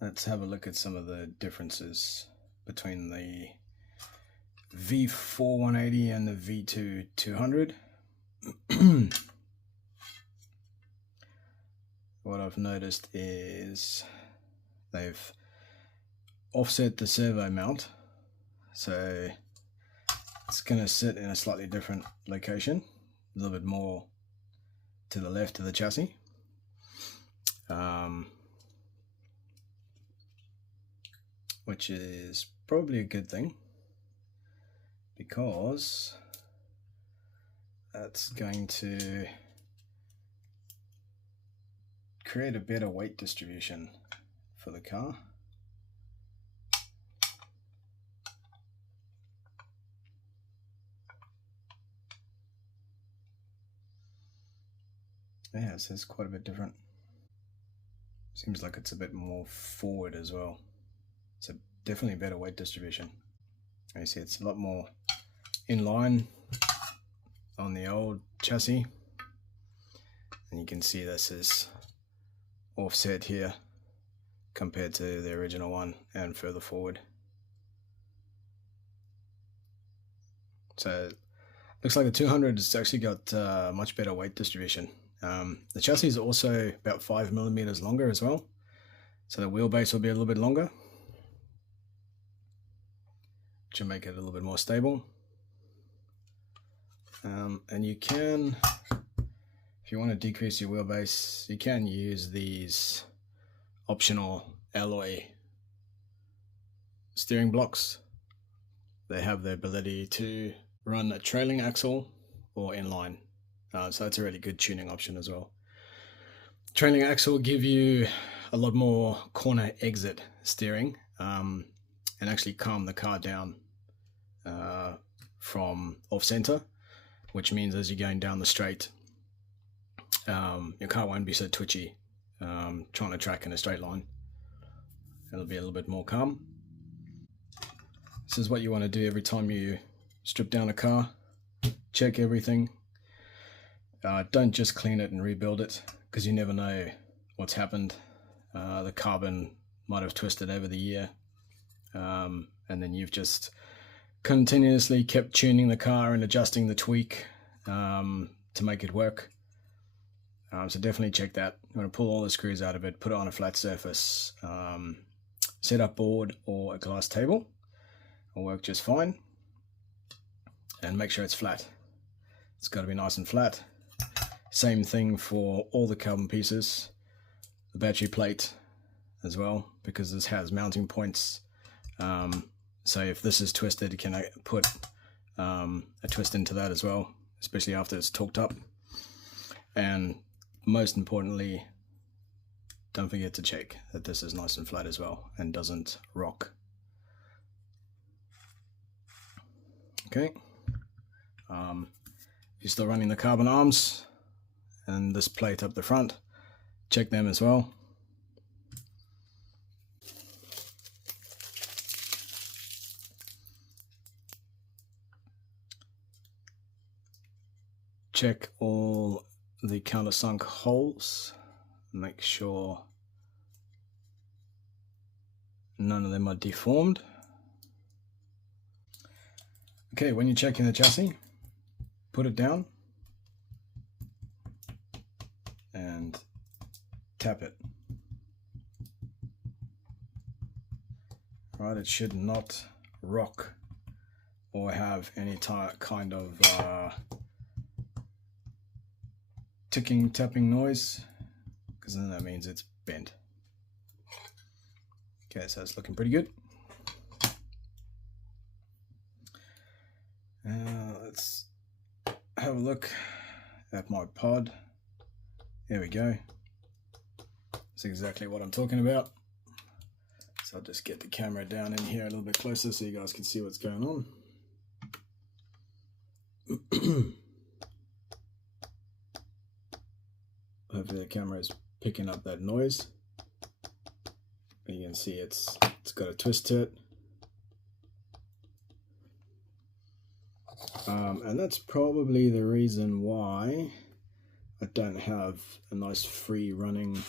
Let's have a look at some of the differences between the V4-180 and the V2-200. What I've noticed is they've offset the servo mount, so it's going to sit in a slightly different location, a little bit more to the left of the chassis. Which is probably a good thing, because that's going to create a better weight distribution for the car. Yeah, so it's quite a bit different. Seems like it's a bit more forward as well. So definitely a better weight distribution. You see it's a lot more in line on the old chassis, and you can see this is offset here compared to the original one and further forward. So looks like the 200 has actually got much better weight distribution. The chassis is also about 5 millimeters longer as well, so the wheelbase will be a little bit longer, which will make it a little bit more stable. And you can, if you want to decrease your wheelbase, you can use these optional alloy steering blocks. They have the ability to run a trailing axle or inline, so it's a really good tuning option as well. Trailing axle will give you a lot more corner exit steering, and actually calm the car down from off center, which means as you're going down the straight, your car won't be so twitchy trying to track in a straight line. It'll be a little bit more calm. This is what you want to do every time you strip down a car. Check everything. Don't just clean it and rebuild it, because you never know what's happened. The carbon might have twisted over the year, and then you've just continuously kept tuning the car and adjusting the tweak to make it work. So definitely check that. I'm going to pull all the screws out of it, put it on a flat surface, setup board or a glass table. It'll work just fine. And make sure it's flat. It's got to be nice and flat. Same thing for all the carbon pieces. The battery plate as well, because this has mounting points. So if this is twisted, you can put a twist into that as well, especially after it's torqued up. And most importantly, don't forget to check that this is nice and flat as well and doesn't rock. Okay. You're still running the carbon arms and this plate up the front. Check them as well. Check all the countersunk holes. Make sure none of them are deformed. Okay, when you're checking the chassis, put it down and tap it. Right, it should not rock or have any kind of ticking, tapping noise, because then that means it's bent. Okay, so it's looking pretty good. Let's have a look at my pod. There we go. That's exactly what I'm talking about. So I'll just get the camera down in here a little bit closer so you guys can see what's going on. Hopefully the camera is picking up that noise. You can see it's got a twist to it. And that's probably the reason why I don't have a nice free running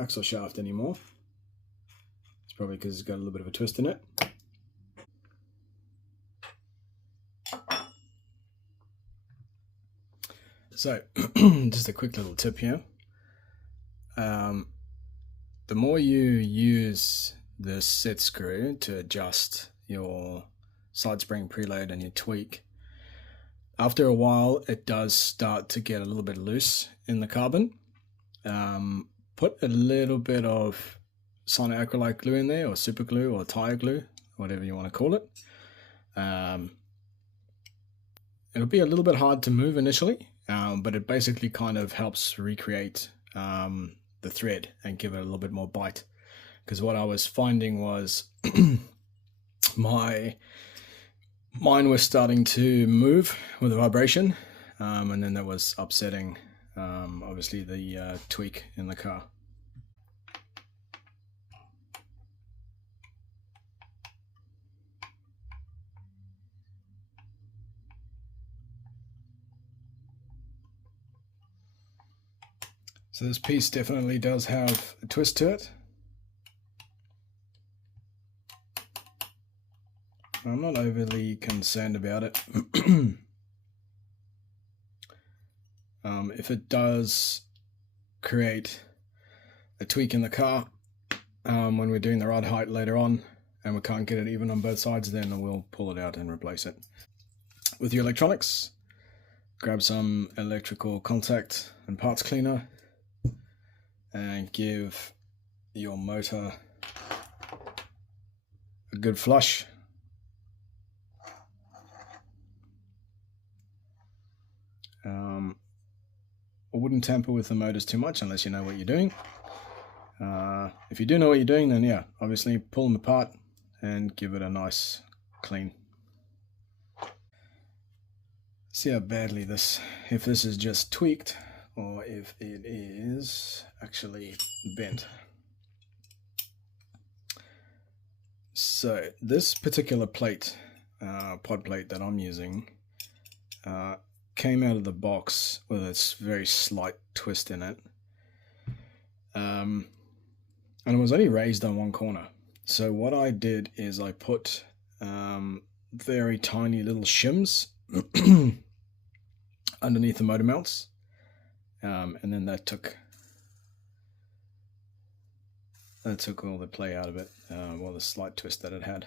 axle shaft anymore. It's probably because it's got a little bit of a twist in it. So just a quick little tip here. The more you use the set screw to adjust your side spring preload and your tweak, after a while it does start to get a little bit loose in the carbon. Put a little bit of cyanoacrylate glue in there, or super glue, or tire glue, whatever you want to call it. It'll be a little bit hard to move initially, but it basically kind of helps recreate the thread and give it a little bit more bite. Because what I was finding was mine was starting to move with the vibration, and then that was upsetting obviously the tweak in the car. So this piece definitely does have a twist to it. I'm not overly concerned about it. If it does create a tweak in the car when we're doing the ride height later on and we can't get it even on both sides, then we'll pull it out and replace it. With your electronics, grab some electrical contact and parts cleaner and give your motor a good flush. I wouldn't tamper with the motors too much unless you know what you're doing. If you do know what you're doing, then yeah, obviously pull them apart and give it a nice clean. See how badly if this is just tweaked or if it is actually bent. So this particular plate, pod plate that I'm using, came out of the box with a very slight twist in it, and it was only raised on one corner. So what I did is I put very tiny little shims underneath the motor mounts, and then that took all the play out of it, well, the slight twist that it had.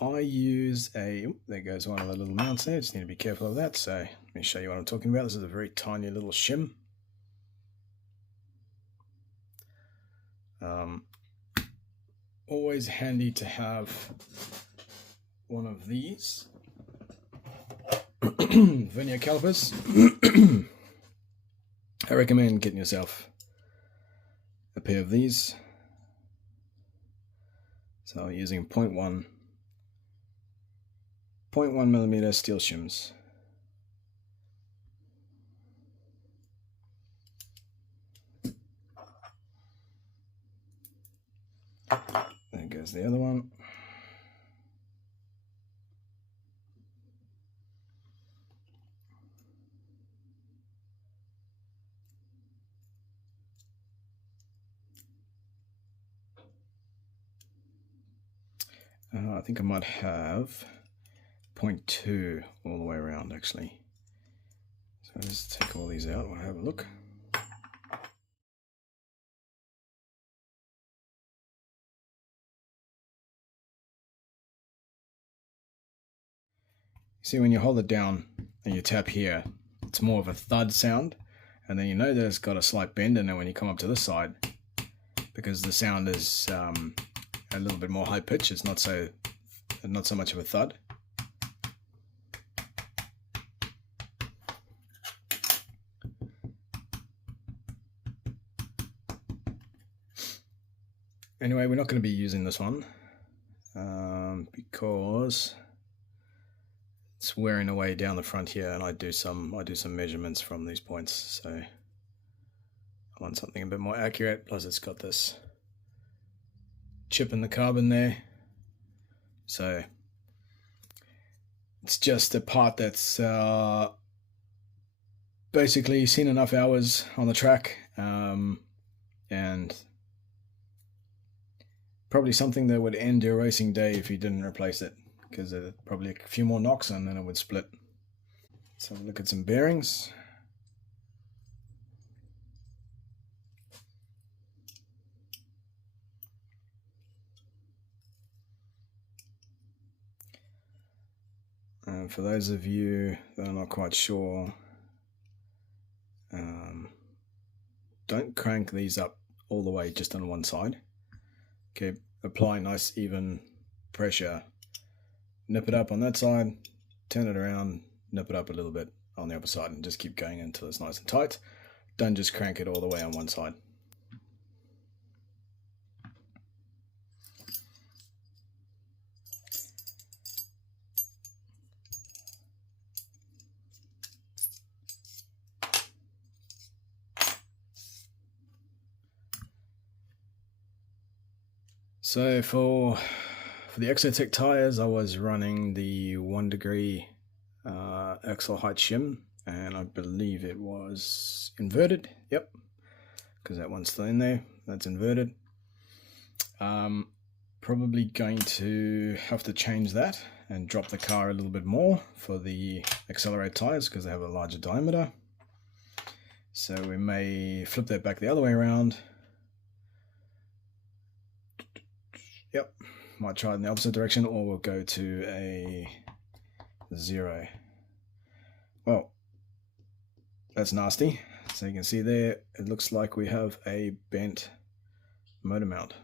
I use there goes one of the little mounts there, just need to be careful of that. So let me show you what I'm talking about. This is a very tiny little shim. Always handy to have one of these vernier calipers. I recommend getting yourself a pair of these. So using 0.1 millimeter steel shims. There goes the other one. I think I might have 0.2 all the way around actually. So let's take all these out and have a look. See, when you hold it down and you tap here, it's more of a thud sound, and then you know that it's got a slight bend, and then when you come up to this side, because the sound is a little bit more high pitch, it's not so much of a thud. Anyway, we're not going to be using this one because it's wearing away down the front here, and I do some measurements from these points, so I want something a bit more accurate. Plus, it's got this chip in the carbon there, so it's just a part that's basically seen enough hours on the track, and probably something that would end your racing day if you didn't replace it, because probably a few more knocks and then it would split. Let's have a look at some bearings. And for those of you that are not quite sure, don't crank these up all the way just on one side. Okay, apply nice even pressure. Nip it up on that side, turn it around, nip it up a little bit on the other side, and just keep going until it's nice and tight. Don't just crank it all the way on one side. So for the Exotech tires, I was running the 1 degree axle height shim, and I believe it was inverted. Yep, because that one's still in there. That's inverted. Probably going to have to change that and drop the car a little bit more for the Accelerate tires because they have a larger diameter. So we may flip that back the other way around. Yep, might try it in the opposite direction, or we'll go to a 0. Well, that's nasty. So you can see there, it looks like we have a bent motor mount,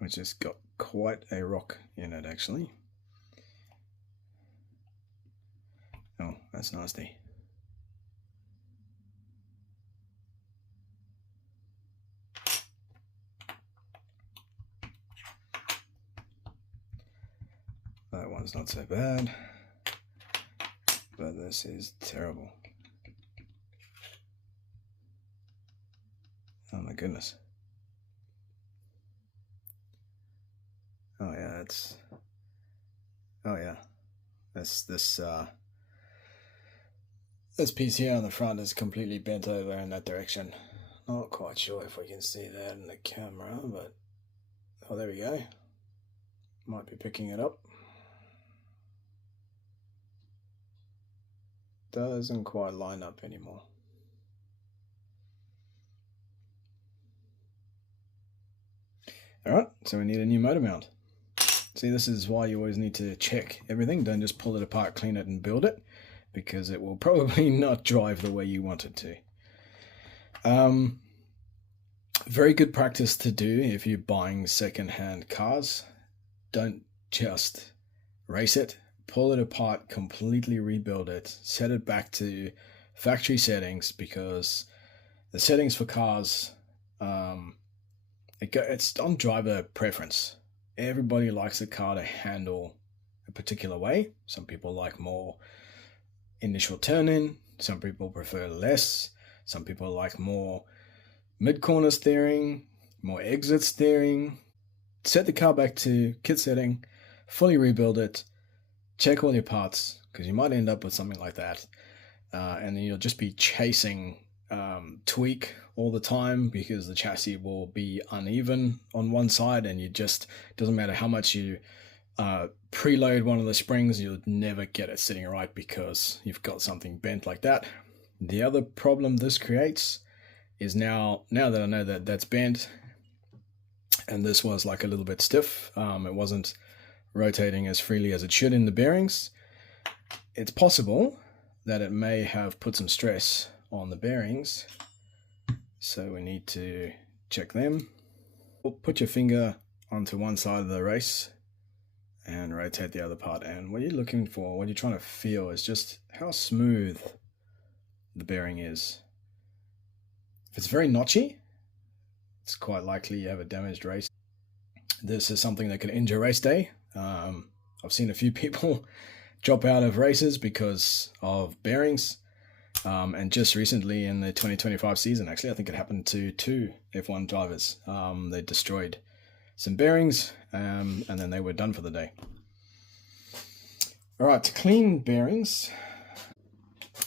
which has got quite a rock in it actually. Oh, that's nasty. That one's not so bad, but this is terrible. Oh my goodness. that's, oh yeah, this piece here on the front is completely bent over in that direction. Not quite sure if we can see that in the camera, but oh, there we go. Might be picking it up. Doesn't quite line up anymore. Alright, so we need a new motor mount. See, this is why you always need to check everything. Don't just pull it apart, clean it, and build it, because it will probably not drive the way you want it to. Very good practice to do if you're buying second-hand cars. Don't just race it. Pull it apart, completely rebuild it, set it back to factory settings, because the settings for cars, it's on driver preference. Everybody likes a car to handle a particular way. Some people like more initial turn-in, some people prefer less, some people like more mid-corner steering, more exit steering. Set the car back to kit setting, fully rebuild it, check all your parts, because you might end up with something like that, and then you'll just be chasing tweak all the time, because the chassis will be uneven on one side, and you just, doesn't matter how much you preload one of the springs, you'll never get it sitting right because you've got something bent like that. The other problem this creates is now that I know that that's bent, and this was like a little bit stiff, it wasn't rotating as freely as it should in the bearings, it's possible that it may have put some stress on the bearings, so we need to check them. Put your finger onto one side of the race and rotate the other part, and what you're looking for, what you're trying to feel, is just how smooth the bearing is. If it's very notchy, it's quite likely you have a damaged race. This is something that can injure race day. I've seen a few people drop out of races because of bearings, and just recently in the 2025 season, actually, I think it happened to 2 F1 drivers. They destroyed some bearings, and then they were done for the day. All right, to clean bearings,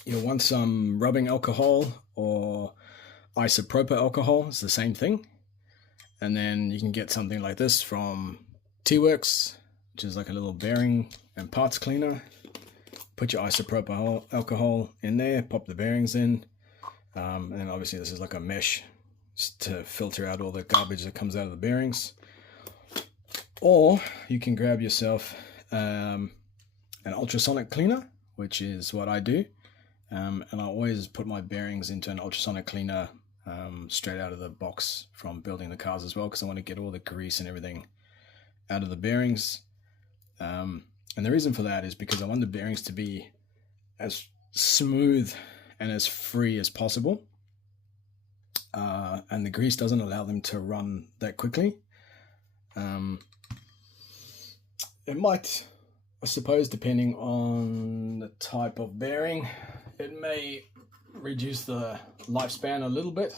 you'll want some rubbing alcohol or isopropyl alcohol. It's the same thing. And then you can get something like this from T-Works, which is like a little bearing and parts cleaner. Put your isopropyl alcohol in there, pop the bearings in, and then obviously this is like a mesh to filter out all the garbage that comes out of the bearings. Or you can grab yourself an ultrasonic cleaner, which is what I do, and I always put my bearings into an ultrasonic cleaner straight out of the box from building the cars as well, because I want to get all the grease and everything out of the bearings. And the reason for that is because I want the bearings to be as smooth and as free as possible, and the grease doesn't allow them to run that quickly. It might, I suppose, depending on the type of bearing, it may reduce the lifespan a little bit,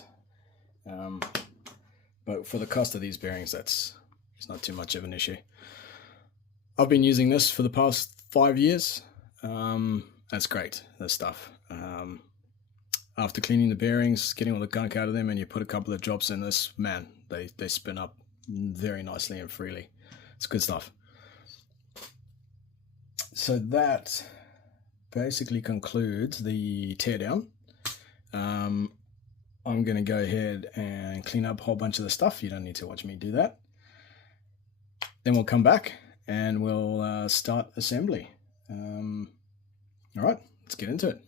but for the cost of these bearings, it's not too much of an issue. I've been using this for the past 5 years. That's great, this stuff. After cleaning the bearings, getting all the gunk out of them, and you put a couple of drops in this, man, they spin up very nicely and freely. It's good stuff. So that basically concludes the teardown. I'm going to go ahead and clean up a whole bunch of the stuff. You don't need to watch me do that. Then we'll come back and we'll start assembly. All right, let's get into it.